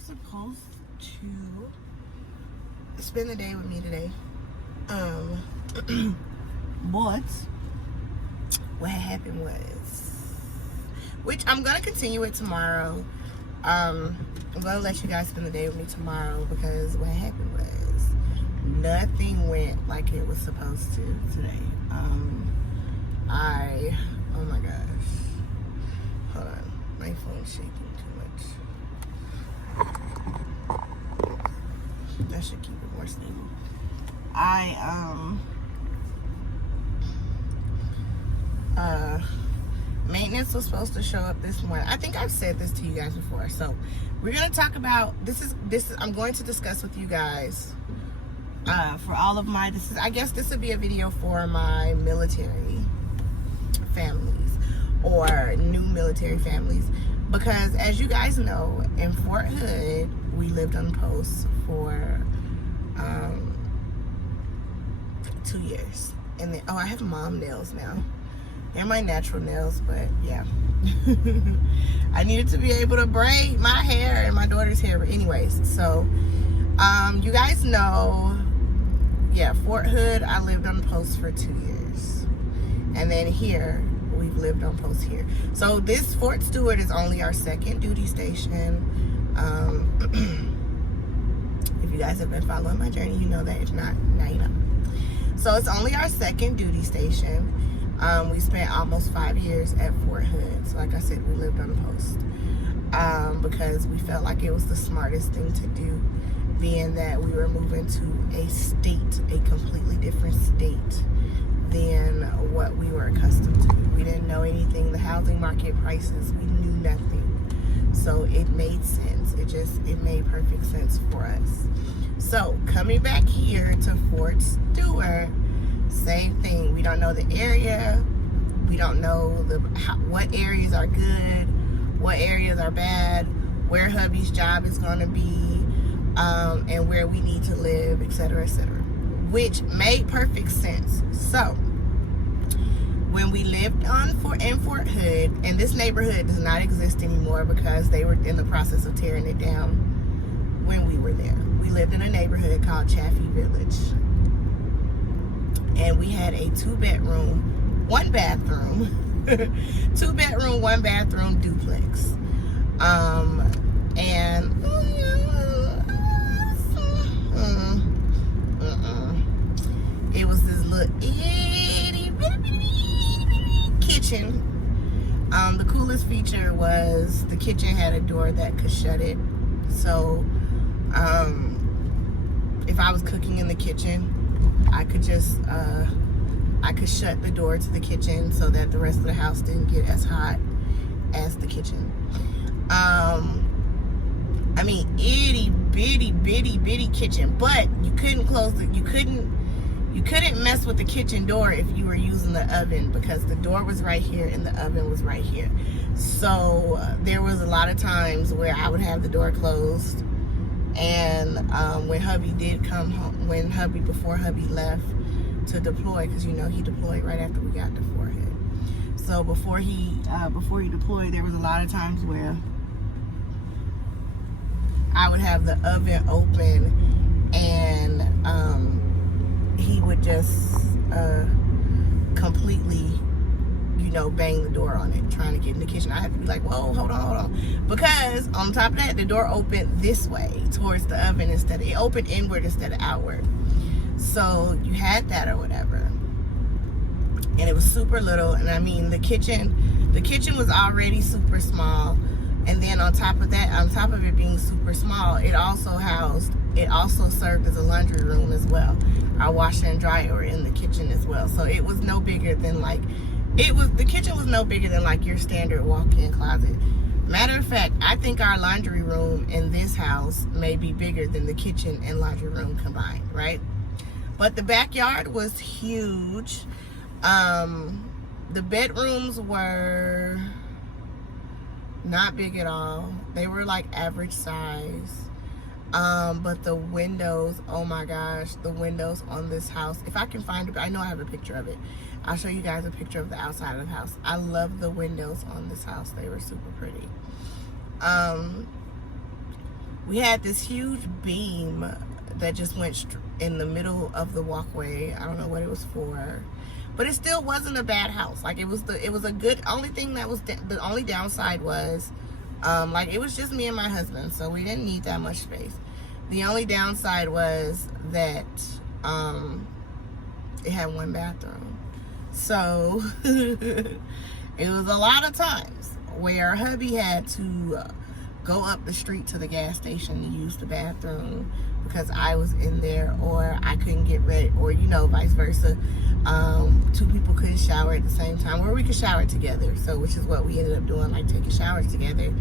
supposed to spend the day with me today. But what happened was, which I'm gonna continue it tomorrow. I'm gonna let you guys spend the day with me tomorrow because what happened was nothing went like it was supposed to today. Oh my gosh. Hold on, my phone's shaking too much. That should keep it more stable. Maintenance was supposed to show up this morning. I think I've said this to you guys before. So we're gonna talk about this is I'm going to discuss with you guys for all of my I guess this would be a video for my military families or new military families, because as you guys know, in Fort Hood we lived on post for 2 years, and then I have mom nails now. They're my natural nails, but yeah. I needed to be able to braid my hair and my daughter's hair. But anyways, so you guys know, yeah, Fort Hood, I lived on post for 2 years. And then here, we've lived on post here. So this Fort Stewart is only our second duty station. If you guys have been following my journey, you know that. If not, now you know. So it's only our second duty station. We spent almost 5 years at Fort Hood. So like I said, we lived on post because we felt like it was the smartest thing to do, being that we were moving to a state, a completely different state than what we were accustomed to. We didn't know anything. The housing market prices, we knew nothing. So it made sense. It made perfect sense for us. So coming back here to Fort Stewart, same thing. We don't know the area. We don't know what areas are good, what areas are bad, where hubby's job is going to be, and where we need to live, etc., etc., which made perfect sense. So when we lived in Fort Hood, and this neighborhood does not exist anymore because they were in the process of tearing it down when we were there. We lived in a neighborhood called Chaffee Village. And we had a 2-bedroom, 1-bathroom, 2-bedroom, 1-bathroom duplex. It was this little itty bitty kitchen. The coolest feature was the kitchen had a door that could shut it. So, if I was cooking in the kitchen, I could just, I could shut the door to the kitchen so that the rest of the house didn't get as hot as the kitchen. I mean, itty bitty kitchen, but you couldn't close it. You couldn't mess with the kitchen door if you were using the oven, because the door was right here and the oven was right here. So there was a lot of times where I would have the door closed, and when hubby did come home, before hubby left to deploy, because you know he deployed right after we got to Fort Hood. So before he deployed, there was a lot of times where I would have the oven open, and he would just completely, bang the door on it, trying to get in the kitchen. I had to be like, whoa, hold on. Because on top of that, the door opened this way towards the oven it opened inward instead of outward. So you had that or whatever. And it was super little. And I mean, the kitchen was already super small. And then on top of that, on top of it being super small, it also served as a laundry room as well. Our washer and dryer were in the kitchen as well. So it was no bigger than the kitchen was no bigger than like your standard walk-in closet. Matter of fact, I think our laundry room in this house may be bigger than the kitchen and laundry room combined, right? But the backyard was huge. The bedrooms were not big at all. They were like average size. But the windows, oh my gosh, the windows on this house, if I can find it, I know I have a picture of it. I'll show you guys a picture of the outside of the house. I love the windows on this house. They were super pretty. we had this huge beam that just went in the middle of the walkway. I don't know what it was for, but it still wasn't a bad house. Like, it was a good, only thing that was, the only downside was, like, it was just me and my husband, so we didn't need that much space. The only downside was that, it had one bathroom. So, it was a lot of times where hubby had to go up the street to the gas station to use the bathroom because I was in there, or I couldn't get ready, or, you know, vice versa. Two people couldn't shower at the same time, or we could shower together. So, which is what we ended up doing, like taking showers together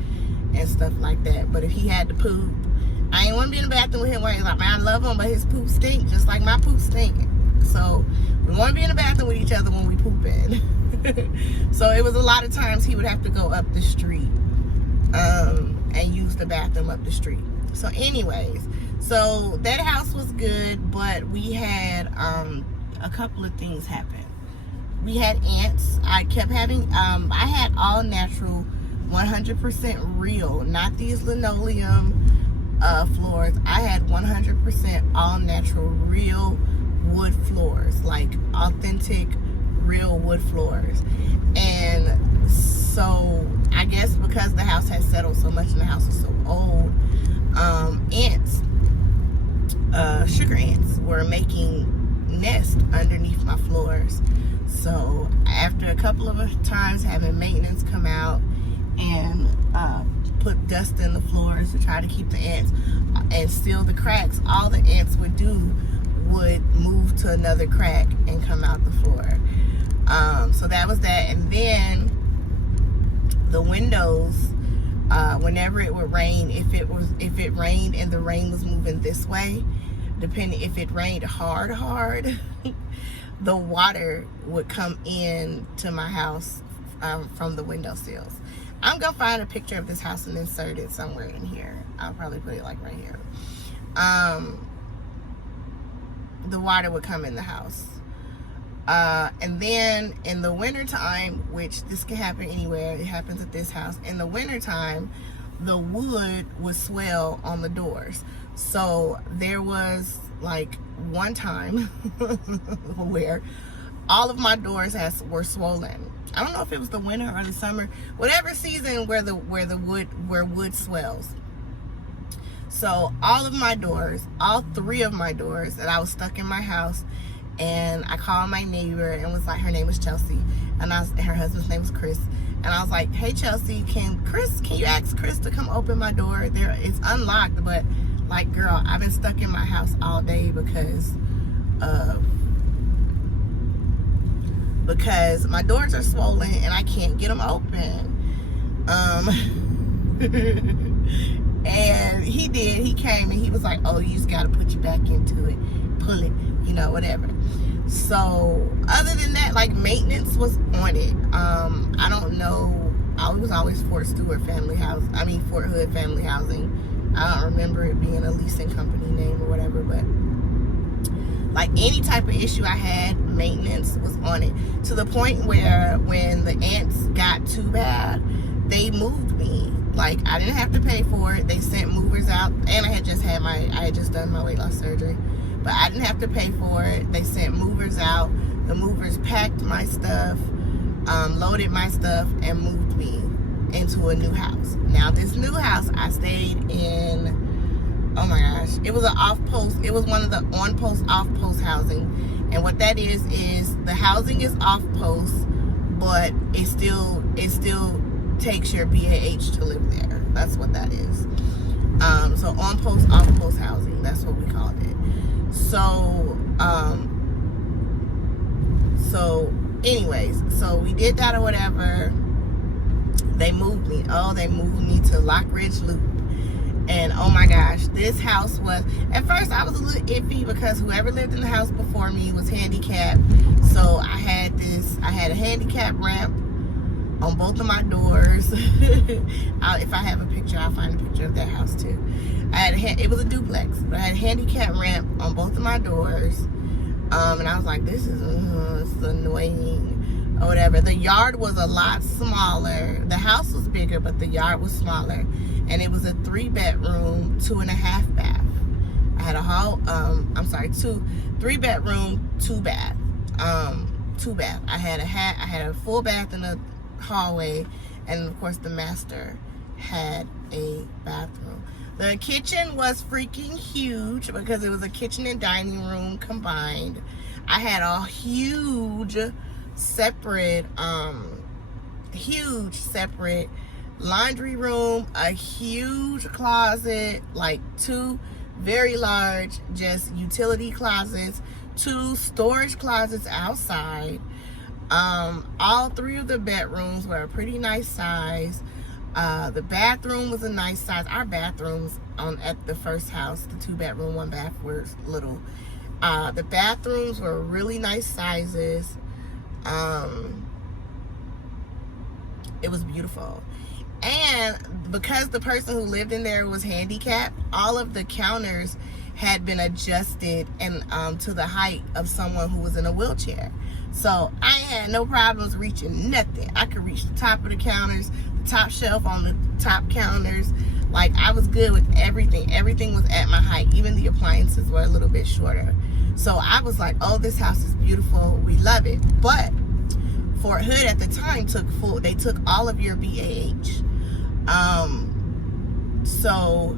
and stuff like that. But if he had to poop, I ain't want to be in the bathroom with him where he's like, man, I love him, but his poop stink just like my poop stink. So we want to be in the bathroom with each other when we poop in. So it was a lot of times he would have to go up the street and use the bathroom up the street. So anyways, so that house was good, but we had a couple of things happen. We had ants. I kept having, I had all natural, 100% real, not these linoleum floors. I had 100% all natural, real wood floors, like authentic real wood floors. And so I guess because the house had settled so much and the house was so old, ants, sugar ants, were making nests underneath my floors. So after a couple of times having maintenance come out and put dust in the floors to try to keep the ants and seal the cracks, all the ants would do would move to another crack and come out the floor. So that was that. And then the windows, whenever it would rain, if it rained and the rain was moving this way, depending if it rained hard, the water would come in to my house from the window sills. I'm gonna find a picture of this house and insert it somewhere in here. I'll probably put it like right here. The water would come in the house. And then in the winter time, which this can happen anywhere, it happens at this house. In the winter time, the wood would swell on the doors. So there was like one time where all of my doors were swollen. I don't know if it was the winter or the summer, whatever season where wood swells. So all of my doors, all three of my doors, that I was stuck in my house, and I called my neighbor and was like, her name was Chelsea, and her husband's name was Chris, and I was like, hey Chelsea, can you ask Chris to come open my door? It's unlocked, but like, girl, I've been stuck in my house all day because my doors are swollen and I can't get them open. And he did. He came and he was like, oh, you just got to put your back into it, pull it, you know, whatever. So other than that, like, maintenance was on it. I don't know. I was always Fort Hood Family Housing. I don't remember it being a leasing company name or whatever, but like any type of issue I had, maintenance was on it, to the point where when the ants got too bad, they moved me. Like, I didn't have to pay for it. They sent movers out, and I had just done my weight loss surgery, but I didn't have to pay for it. They sent movers out. The movers packed my stuff, loaded my stuff, and moved me into a new house. Now, this new house I stayed in, oh my gosh, it was an off-post. It was one of the on-post, off-post housing. And what that is the housing is off-post, but it still takes your BAH to live there. That's what that is. So on-post, off-post housing, that's what we called it. So anyways, so we did that or whatever. They moved me. Oh, they moved me to Lock Ridge Loop. And oh my gosh, this house was, at first I was a little iffy because whoever lived in the house before me was handicapped. So I had a handicap ramp on both of my doors. If I have a picture, I'll find a picture of that house too. It was a duplex, but I had a handicap ramp on both of my doors. And I was like, this is annoying or whatever. The yard was a lot smaller. The house was bigger, but the yard was smaller. and it was a 3-bedroom, 2.5 bath. I had a hall, 3-bedroom, 2-bath, 2-bath. I had a full bath in the hallway, and of course the master had a bathroom. The kitchen was freaking huge because it was a kitchen and dining room combined. I had a huge separate laundry room, a huge closet, like 2 very large just utility closets, 2 storage closets outside. All 3 of the bedrooms were a pretty nice size. The bathroom was a nice size. Our bathrooms at the first house, the 2-bedroom, 1-bath, were little. The bathrooms were really nice sizes. It was beautiful. And because the person who lived in there was handicapped, all of the counters had been adjusted and to the height of someone who was in a wheelchair. So I had no problems reaching nothing. I could reach the top of the counters, the top shelf on the top counters. Like, I was good with everything. Everything was at my height. Even the appliances were a little bit shorter. So I was like, oh, this house is beautiful. We love it. But Fort Hood at the time they took all of your BAH. So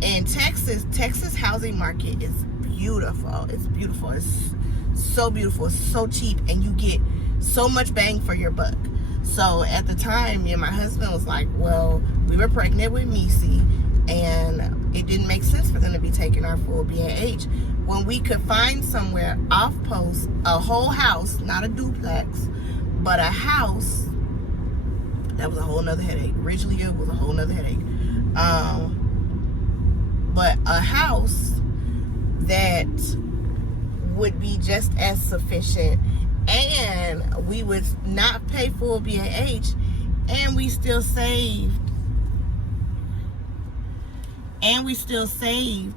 in Texas housing market is beautiful. It's beautiful. It's so beautiful. It's so cheap, and you get so much bang for your buck. So at the time, me and my husband was like, well, we were pregnant with Misi, and it didn't make sense for them to be taking our full BAH. When we could find somewhere off post, a whole house, not a duplex, but a house, that was a whole nother headache. Originally, it was a whole nother headache. But a house that would be just as sufficient, and we would not pay full BAH, and we still saved.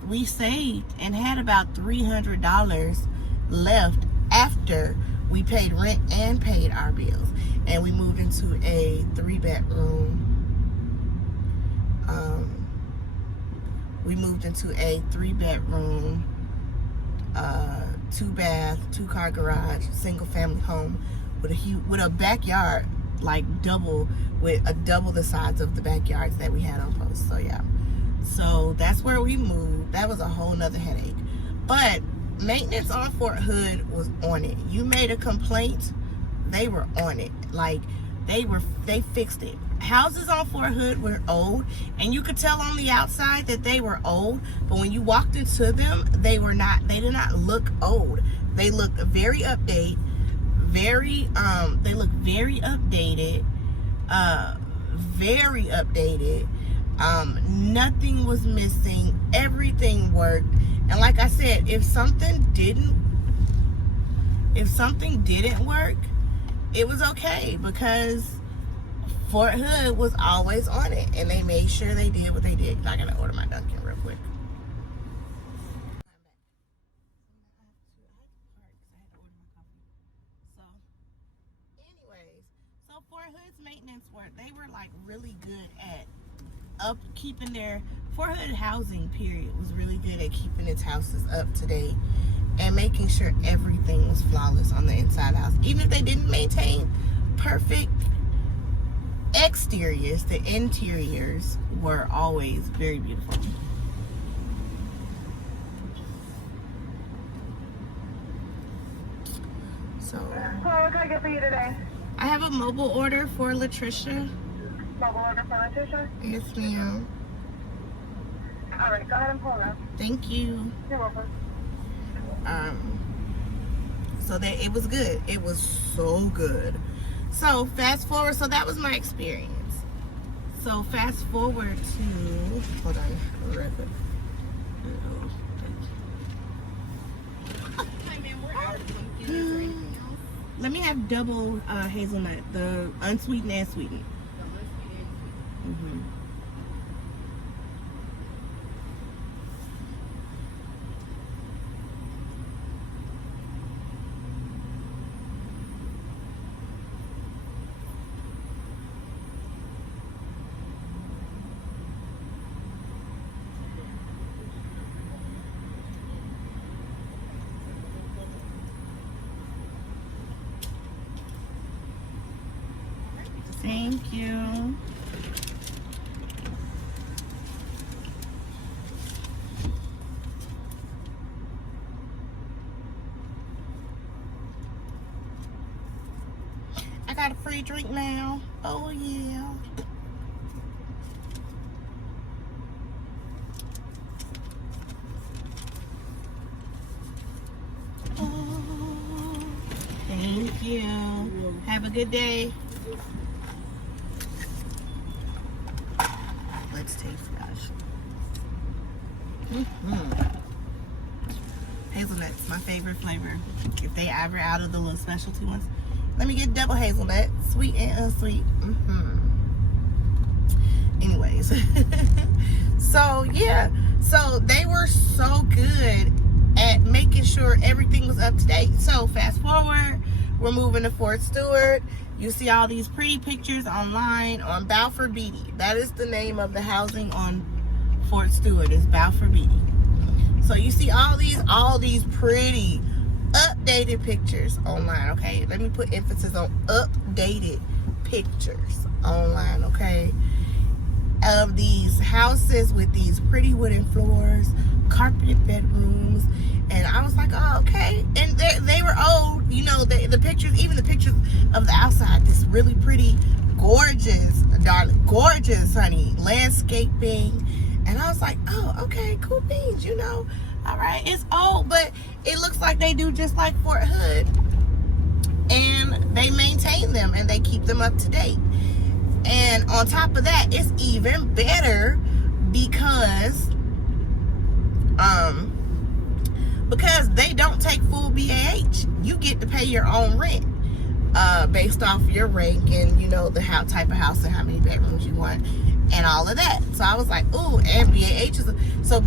We saved and had about $300 left after we paid rent and paid our bills. And we moved into a 3-bedroom. We moved into a 3-bedroom, 2-bath, 2-car garage, single-family home with a backyard, like double the size of the backyards that we had on post. So yeah, so that's where we moved. That was a whole nother headache. But maintenance on Fort Hood was on it. You made a complaint, they were on it. Like, they fixed it. Houses on Fort Hood were old, and you could tell on the outside that they were old, but when you walked into them, they did not look old. They looked very updated, very updated. Nothing was missing. Everything worked. And like I said, if something didn't work, it was okay, because Fort Hood was always on it, and they made sure they did what they did. I gotta order my Dunkin' real quick. So Fort Hood's maintenance they were like really good at keeping their Fort Hood housing period was really good at keeping its houses up to date and making sure everything was flawless on the inside of the house. Even if they didn't maintain perfect exteriors, the interiors were always very beautiful. So, what can I get for you today? I have a mobile order for Latricia. Mobile order for Latricia? Yes, ma'am. All right, go ahead and pull it up. Thank you. You're welcome. So that it was good. It was so good. So fast forward. So that was my experience. So fast forward to, hold on, real quick. Hi, ma'am. We're out of pumpkin. Is there anything else? Let me have double hazelnut, the unsweetened and sweetened. Mm-hmm. Thank you. I got a free drink now. Oh yeah. Oh, thank you. Have a good day. Let's taste, gosh. Hazelnut's my favorite flavor. If they ever out of the little specialty ones, let me get double hazelnut, sweet and unsweet. Anyways, so yeah, so they were so good at making sure everything was up to date. So fast forward, we're moving to Fort Stewart. You see all these pretty pictures online on Balfour Beatty. That is the name of the housing on Fort Stewart, is Balfour Beatty. So you see all these pretty updated pictures online, okay? Let me put emphasis on updated pictures online, okay? Of these houses with these pretty wooden floors, carpeted bedrooms, and I was like, oh, okay. And they were old, you know, the pictures, even the pictures of the outside, this really pretty, gorgeous, darling, gorgeous, honey, landscaping. And I was like, oh, okay, cool beans, you know. All right, it's old, but it looks like they do just like Fort Hood. And they maintain them and they keep them up to date. And on top of that, it's even better because they don't take full BAH. You get to pay your own rent based off your rank and, you know, the type of house and how many bedrooms you want and all of that. So I was like, ooh, and BAH is so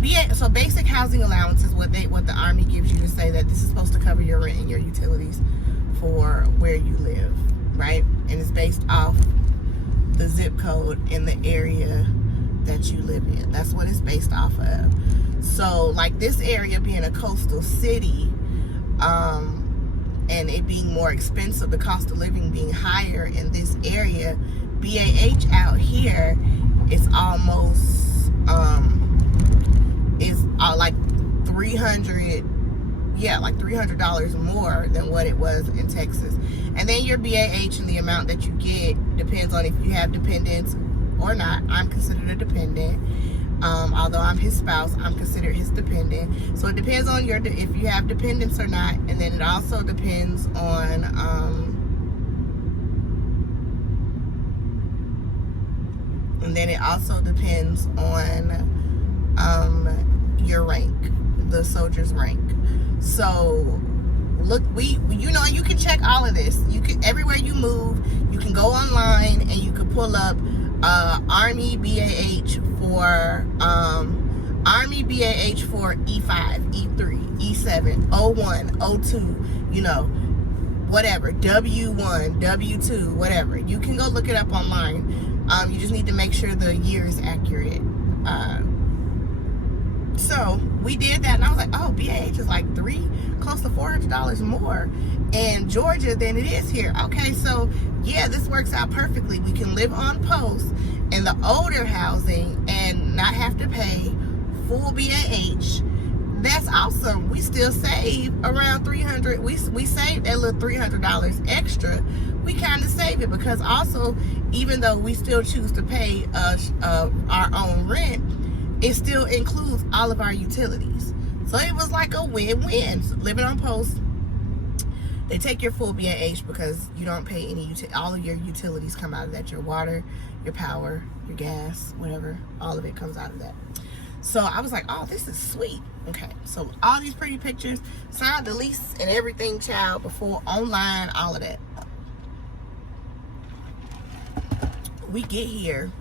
basic housing allowance is what the Army gives you to say that this is supposed to cover your rent and your utilities for where you live, right? And it's based off the zip code in the area that you live in. That's what it's based off of. So like this area being a coastal city, and it being more expensive, the cost of living being higher in this area, BAH out here is almost like $300 more than what it was in Texas. And then your BAH and the amount that you get depends on if you have dependents or not. I'm considered a dependent. Although I'm his spouse, I'm considered his dependent. So it depends on if you have dependents or not. And then it also depends on your rank, the soldier's rank. So look, you can check all of this. You can, everywhere you move, you can go online and you can pull up Army BAH for E5, E3, E7, O1, O2, you know, whatever, W1, W2, whatever. You can go look it up online. You just need to make sure the year is accurate. So we did that, and I was like, oh, BAH is like close to $400 more in Georgia than it is here. Okay, so yeah, this works out perfectly. We can live on post in the older housing and not have to pay full BAH. That's awesome. We still save around $300. We saved that little $300 extra. We kind of save it because also, even though we still choose to pay our own rent, it still includes all of our utilities. So it was like a win-win. So living on post, they take your full BAH because you don't pay any all of your utilities come out of that. Your water, your power, your gas, whatever, all of it comes out of that. So I was like, oh, this is sweet. Okay, so all these pretty pictures, signed the lease and everything, child, before online, all of that. We get here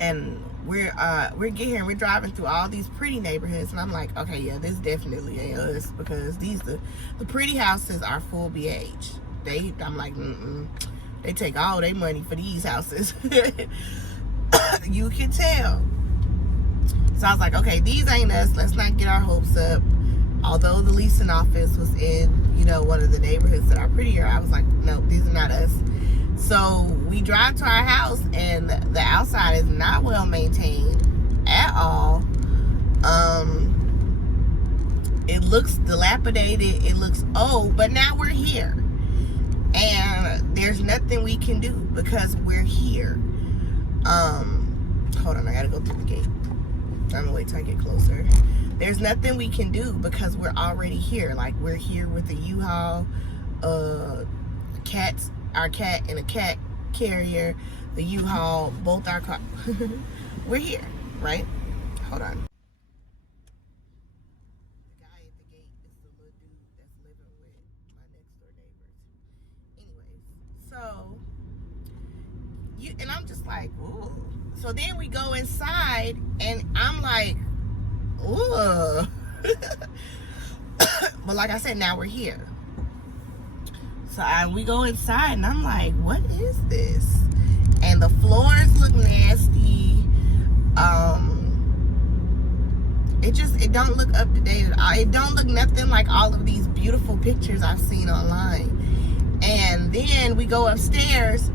and we're driving through all these pretty neighborhoods, and I'm like, okay, yeah, this definitely ain't us, because the pretty houses are full BH. I'm like, they take all their money for these houses. You can tell. So I was like, okay, these ain't us. Let's not get our hopes up. Although the leasing office was in, you know, one of the neighborhoods that are prettier, I was like, no, these are not us. So we drive to our house, and the outside is not well maintained at all. It looks dilapidated, it looks old, but now we're here. And there's nothing we can do because we're here. Hold on, I gotta go through the gate. I'm gonna wait till I get closer. There's nothing we can do because we're already here. Like, we're here with a U-Haul, our cat in a cat carrier, the U-Haul, both our cars. We're here, right? Hold on. The guy at the gate is the little dude that's living with my next door neighbors. Anyways, so and I'm just like, ooh. So then we go inside, and I'm like, ooh. But like I said, now we're here. So we go inside, and I'm like, what is this? And the floors look nasty. It don't look up to date at all. It don't look nothing like all of these beautiful pictures I've seen online. And then we go upstairs,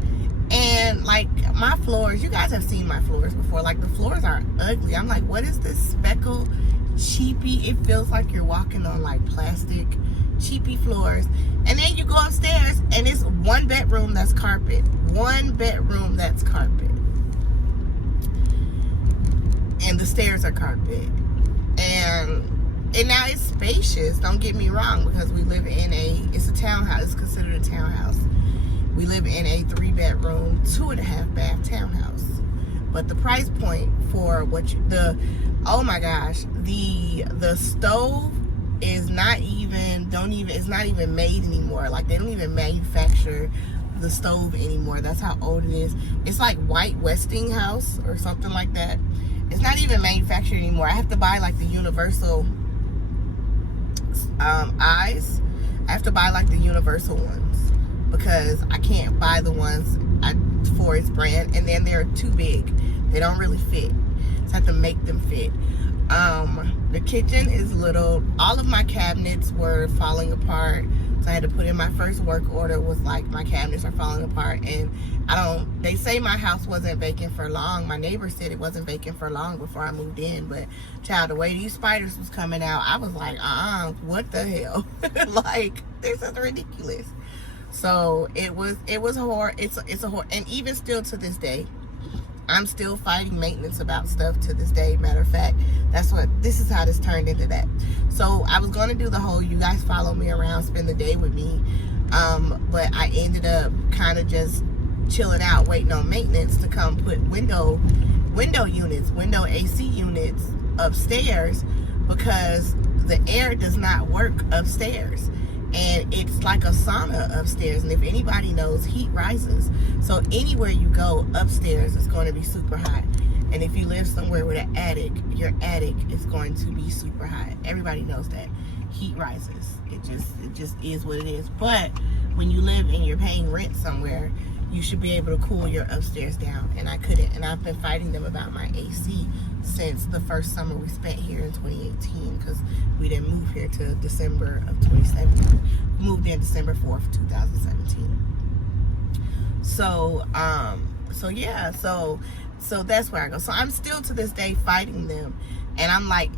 and like my floors, you guys have seen my floors before. Like, the floors are ugly. I'm like, what is this speckle, cheapy? It feels like you're walking on like plastic, cheapy floors. And then you go upstairs, and it's one bedroom that's carpet. One bedroom that's carpet. And the stairs are carpet. And now it's spacious, don't get me wrong, because we live in it's a townhouse. It's considered a townhouse. We live in a 3-bedroom, 2.5 bath townhouse. But the price point for oh my gosh, the stove is not even made anymore. Like, they don't even manufacture the stove anymore. That's how old it is. It's like White Westinghouse or something like that. It's not even manufactured anymore. I have to buy like the universal eyes. I have to buy like the universal ones because I can't buy the ones for its brand, and then they're too big. They don't really fit. So I have to make them fit. The kitchen is little. All of my cabinets were falling apart, so I had to put in my first work order was like, my cabinets are falling apart. And they say my house wasn't vacant for long. My neighbor said it wasn't vacant for long before I moved in, but child, the way these spiders was coming out, I was like, what the hell? Like, this is ridiculous. So it was a horror. It's a horror. And even still to this day, I'm still fighting maintenance about stuff to this day. Matter of fact, this is how this turned into that. So I was going to do the whole, you guys follow me around, spend the day with me. But I ended up kind of just chilling out, waiting on maintenance to come put window AC units upstairs, because the air does not work upstairs. And it's like a sauna upstairs, and if anybody knows, heat rises. So anywhere you go upstairs, it's going to be super hot. And if you live somewhere with an attic, your attic is going to be super hot. Everybody knows that. Heat rises. It just is what it is. But when you live and you're paying rent somewhere, you should be able to cool your upstairs down. And I couldn't. And I've been fighting them about my AC since the first summer we spent here in 2018, because we didn't move here till December of 2017. We moved in December 4th, 2017. So yeah, so that's where I go. So I'm still to this day fighting them. And I'm like,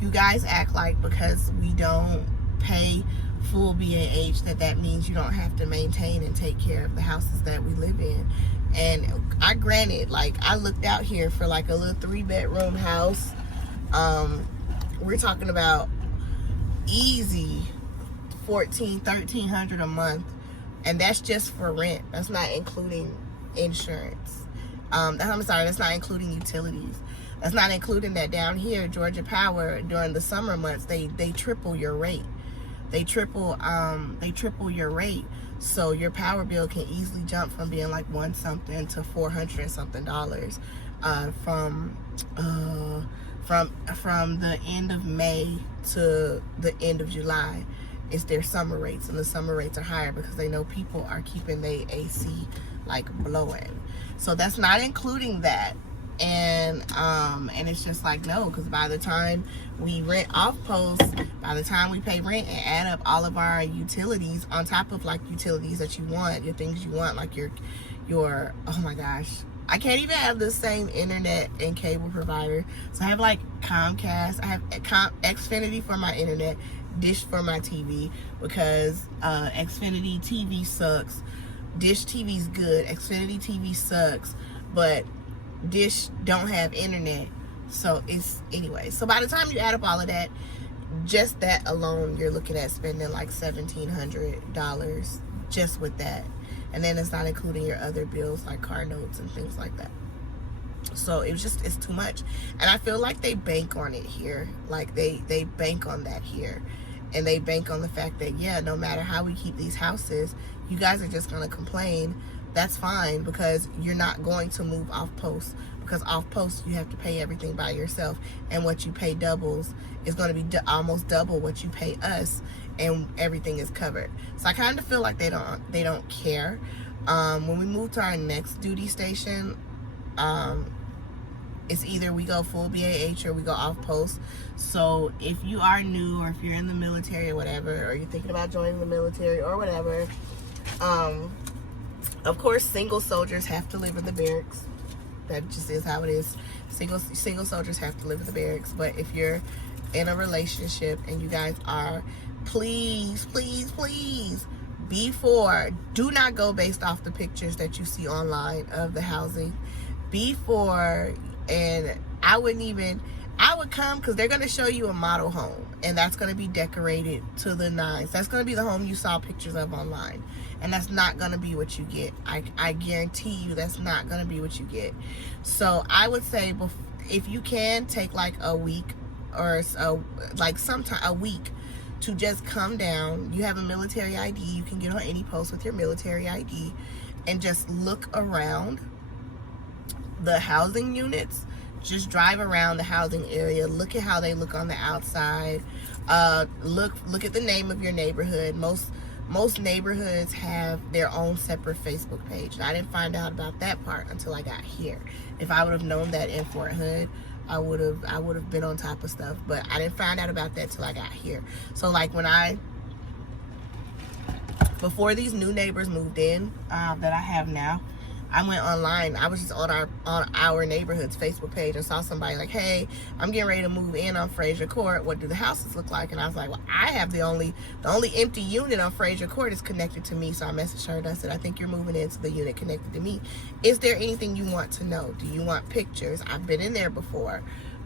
you guys act like because we don't pay full BAH that means you don't have to maintain and take care of the houses that we live in. And I granted, like, I looked out here for like a little 3-bedroom house. We're talking about easy $1,400-$1,300 a month, and that's just for rent. That's not including insurance. That's not including utilities. That's not including that down here, Georgia Power, during the summer months, they triple your rate. They triple your rate. So your power bill can easily jump from being like $1 something to $400 and something from the end of May to the end of July. It's their summer rates, and the summer rates are higher because they know people are keeping their AC like blowing. So that's not including that. And it's just like, no, because by the time we rent off post, by By the time we pay rent and add up all of our utilities on top of like utilities that you want, your things you want, like your oh my gosh, I can't even have the same internet and cable provider. So I have like Comcast, I have Xfinity for my internet, Dish for my TV, because Xfinity TV sucks, Dish TV's good, Xfinity TV sucks, but Dish don't have internet. So it's, anyway, so by the time you add up all of that, just that alone, you're looking at spending like $1,700 just with that. And then it's not including your other bills like car notes and things like that. So it's too much. And I feel like they bank on it here. Like they bank on that here. And they bank on the fact that, yeah, no matter how we keep these houses, you guys are just going to complain. That's fine, because you're not going to move off post. Because off post, you have to pay everything by yourself. And what you pay doubles is going to be almost double what you pay us. And everything is covered. So I kind of feel like they don't care. When we move to our next duty station, it's either we go full BAH or we go off post. So if you are new, or if you're in the military or whatever, or you're thinking about joining the military or whatever, of course single soldiers have to live in the barracks. That just is how it is. Single soldiers have to live in the barracks. But if you're in a relationship and you guys are, please do not go based off the pictures that you see online of the housing. And I would come, because they're going to show you a model home, and that's going to be decorated to the nines. That's going to be the home you saw pictures of online, and that's not going to be what you get. I guarantee you that's not going to be what you get. So I would say, if you can, take like a week or so, like sometime a week, to just come down. You have a military ID, you can get on any post with your military ID, and just look around the housing units. Just drive around the housing area, look at how they look on the outside. Look at the name of your neighborhood. Most neighborhoods have their own separate Facebook page, and I didn't find out about that part until I got here. If I would have known that in Fort Hood, I would have been on top of stuff, but I didn't find out about that till I got here. So like before these new neighbors moved in, that I have now, I went online. I was just on our neighborhood's Facebook page and saw somebody like, hey, I'm getting ready to move in on Fraser Court. What do the houses look like? And I was like, well, I have the only empty unit on Fraser Court is connected to me. So I messaged her and I said, I think you're moving into the unit connected to me. Is there anything you want to know? Do you want pictures? I've been in there before.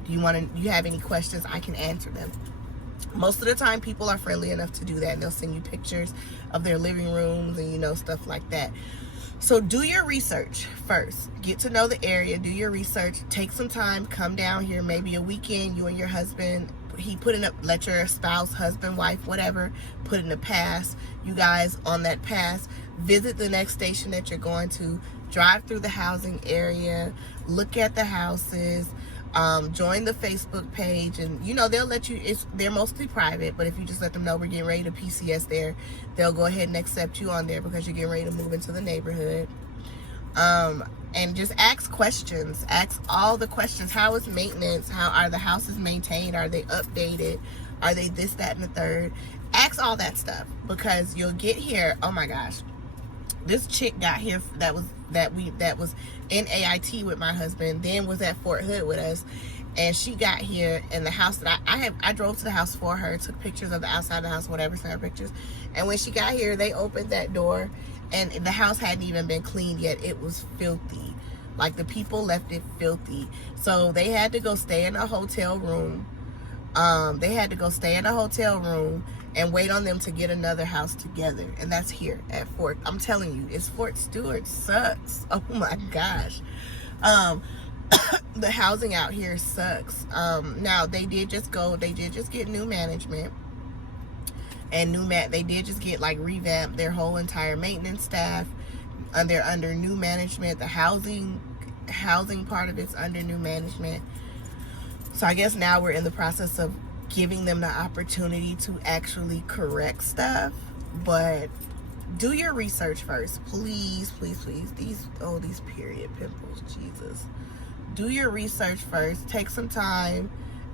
Do you have any questions? I can answer them. Most of the time, people are friendly enough to do that, and they'll send you pictures of their living rooms and, stuff like that. So do your research first. Get to know the area. Do your research. Take some time. Come down here. Maybe a weekend. You and your husband. Let your spouse, husband, wife, whatever, put in a pass. You guys on that pass, visit the next station that you're going to. Drive through the housing area. Look at the houses. Join the Facebook page, and they'll let you. They're mostly private, but if you just let them know we're getting ready to PCS there, they'll go ahead and accept you on there because you're getting ready to move into the neighborhood. And just ask questions. Ask all the questions. How is maintenance? How are the houses maintained? Are they updated? Are they this, that, and the third? Ask all that stuff, because you'll get here. Oh my gosh, this chick got here that was in AIT with my husband, then was at Fort Hood with us, and she got here in the house that I drove to the house for her, took pictures of the outside of the house, whatever, sent her pictures. And when she got here, they opened that door, and the house hadn't even been cleaned yet. It was filthy. Like, the people left it filthy. So they had to go stay in a hotel room. And wait on them to get another house together. And that's here at Fort. I'm telling you, Fort Stewart sucks. Oh my gosh. The housing out here sucks. Now they did just get new management. And they did just get revamped their whole entire maintenance staff. And they're under new management. The housing part of it's under new management. So I guess now we're in the process of giving them the opportunity to actually correct stuff. But do your research first, please. These period pimples, Jesus. Do your research first. Take some time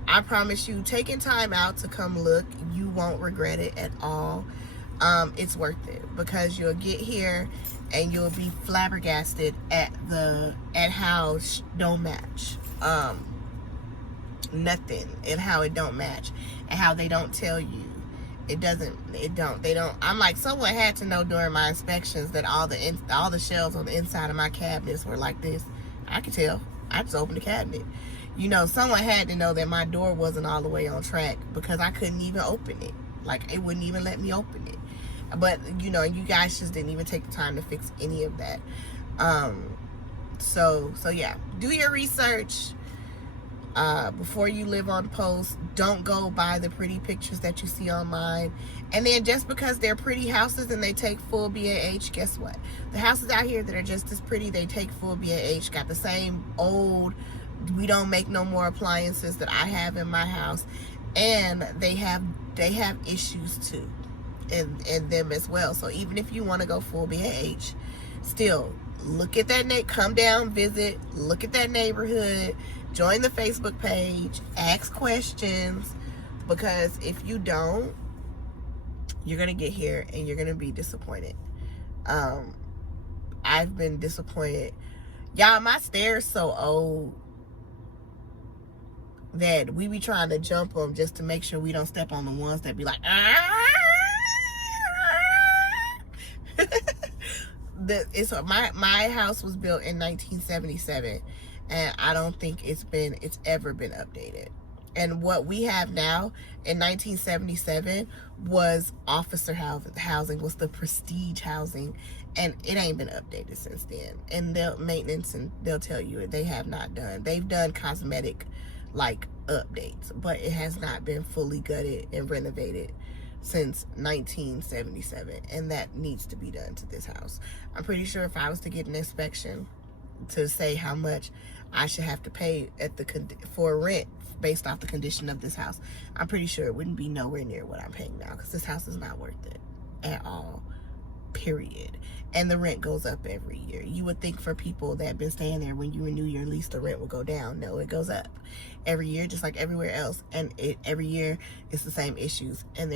I promise you, taking time out to come look, you won't regret it at all. It's worth it, because you'll get here and you'll be flabbergasted at how don't match. Nothing, and how it don't match, and how they don't tell you. They don't. I'm like, someone had to know during my inspections that all the shelves on the inside of my cabinets were like this. I could tell. I just opened the cabinet. You know, someone had to know that my door wasn't all the way on track, because I couldn't even open it. Like, it wouldn't even let me open it. But, you know, you guys just didn't even take the time to fix any of that. So yeah, do your research. Before you live on post. Don't go by the pretty pictures that you see online. And then just because they're pretty houses and they take full BAH, guess what? The houses out here that are just as pretty, they take full BAH, got the same old, we don't make no more appliances that I have in my house. And they have issues too in them as well. So even if you want to go full BAH, still look at that, come down, visit, look at that neighborhood, join the Facebook page, ask questions, because if you don't, you're gonna get here and you're gonna be disappointed. I've been disappointed. Y'all, my stairs so old that we be trying to jump them just to make sure we don't step on the ones that be like, my house was built in 1977, and I don't think it's ever been updated. And what we have now in 1977 was officer housing, was the prestige housing, and it ain't been updated since then. And they'll tell you they have not done. They've done cosmetic like updates, but it has not been fully gutted and renovated since 1977, and that needs to be done to this house. I'm pretty sure if I was to get an inspection to say how much I should have to pay for rent based off the condition of this house, I'm pretty sure it wouldn't be nowhere near what I'm paying now, because this house is not worth it at all, period. And the rent goes up every year. You would think for people that have been staying there, when you renew your lease, the rent would go down. No, it goes up every year, just like everywhere else. And every year it's the same issues, and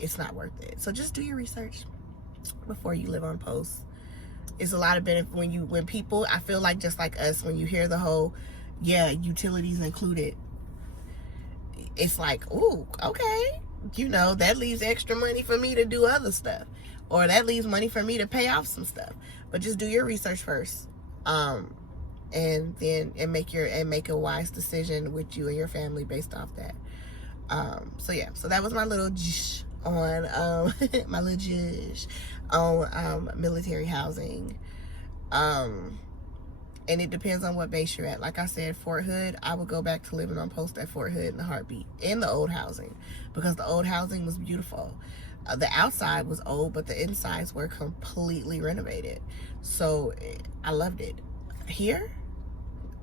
it's not worth it. So just do your research before you live on post. It's a lot of benefit when people, I feel like, just like us, when you hear the whole, yeah, utilities included, it's like, ooh, okay, you know, that leaves extra money for me to do other stuff, or that leaves money for me to pay off some stuff. But just do your research first, and make a wise decision with you and your family based off that. So yeah, so that was my little on military housing. And it depends on what base you're at. Like I said, Fort Hood, I would go back to living on post at Fort Hood in a heartbeat, in the old housing, because the old housing was beautiful. The outside was old, but the insides were completely renovated. So I loved it. Here,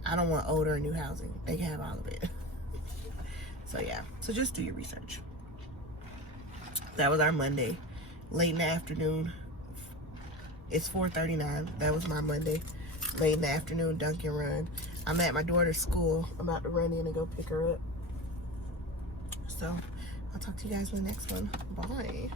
I don't want old or new housing. They can have all of it. So yeah, so just do your research. That was our Monday, late in the afternoon. It's 4:39. That was my Monday, late in the afternoon Dunkin' run. I'm at my daughter's school. I'm about to run in and go pick her up. So I'll talk to you guys in the next one. Bye.